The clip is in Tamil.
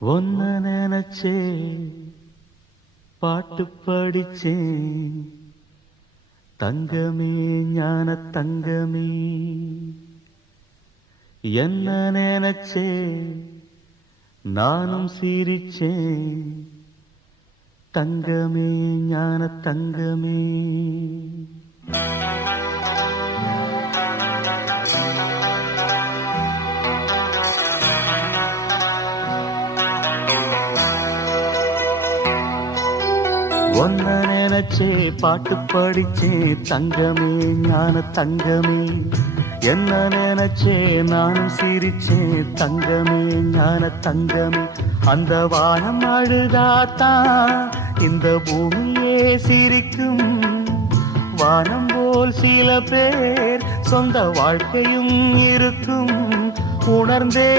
ஒன்ன நினைச்சே பாட்டு படிச்சேன் தங்கமே ஞான தங்கமே என்ன நினைச்சே நானும் சிரிச்சேன் தங்கமே ஞான தங்கமே ஒன்ன நினைச்சே பாட்டு படிச்சே தங்கமே ஞான தங்கமே என்ன நினைச்சே நானும் சிரிச்சே தங்கமே ஞான தங்கமே அந்த வானம் அழுதாத்தான் இந்த பூமியே சிரிக்கும் வானம் போல் சில பேர் சொந்த வாழ்க்கையும் இருக்கும் உணர்ந்தே